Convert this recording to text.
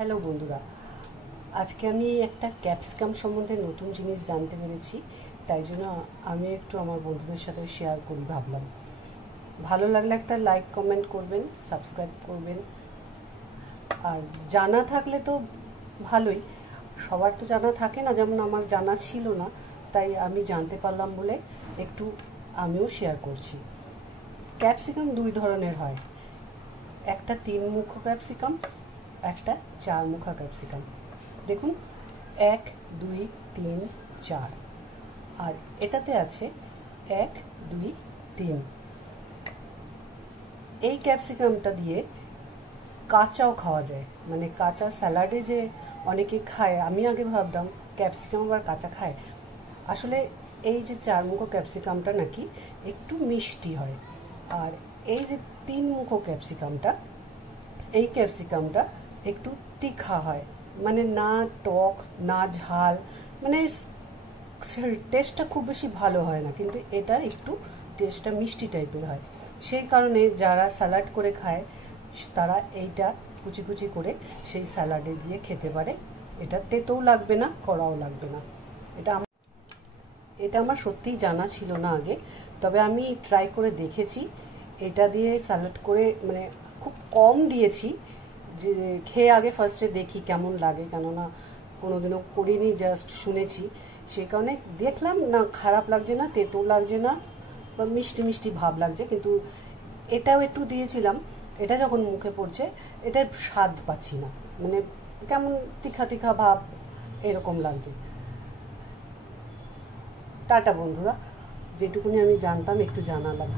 Hello বন্ধুরা, আজকে আমি একটা ক্যাপসিকাম সম্বন্ধে নতুন জিনিস জানতে পেরেছি, তাই জন্য আমি একটু আমার বন্ধুদের সাথে শেয়ার করি ভাবলাম। ভালো লাগলে একটা লাইক কমেন্ট করবেন, সাবস্ক্রাইব করবেন। আর জানা থাকলে তো ভালোই, সবার তো জানা থাকে না, যেমন আমার জানা ছিল না, তাই আমি জানতে পারলাম বলে একটু আমিও শেয়ার করছি। ক্যাপসিকাম দুই ধরনের হয়, একটা 3 মুখো ক্যাপসিকাম, একটা 4 মুখা ক্যাপসিকাম। দেখুন, 1 2 3 4, আর এটাতে আছে 1 2 3। এই ক্যাপসিকামটা দিয়ে কাঁচাও খাওয়া যায়, মানে কাঁচা স্যালাডে যে অনেকে খায়, আমি আগে ভাবতাম ক্যাপসিকাম আবার কাঁচা খায়। আসলে এই যে 4 মুখো ক্যাপসিকামটা নাকি একটু মিষ্টি হয়, আর এই যে 3 মুখো ক্যাপসিকামটা, এই ক্যাপসিকামটা একটু তীখা হয়, মানে না টক না ঝাল, মানে টেস্টটা খুব বেশি ভালো হয় না, কিন্তু এটার একটু টেস্টটা মিষ্টি টাইপের হয়। সেই কারণে যারা স্যালাড করে খায় তারা এইটা কুচি কুচি করে সেই স্যালাডে দিয়ে খেতে পারে। এটা তেতেও লাগবে না, কড়াও লাগবে না। এটা এটা আমার সত্যিই জানা ছিল না আগে, তবে আমি ট্রাই করে দেখেছি। এটা দিয়ে স্যালাড করে, মানে খুব কম দিয়েছি, যে খেয়ে আগে ফার্স্টে দেখি কেমন লাগে, কেননা কোনোদিনও করিনি, জাস্ট শুনেছি। সেই কারণে দেখলাম না খারাপ লাগছে না, তেতো লাগছে না, বা মিষ্টি মিষ্টি ভাব লাগছে, কিন্তু এটাও একটু দিয়েছিলাম। এটা যখন মুখে পড়ছে, এটার স্বাদ পাচ্ছি না, মানে কেমন তিখা তিখা ভাব এরকম লাগছে। টাটা বন্ধুরা, যেটুকুনি আমি জানতাম একটু জানালাম।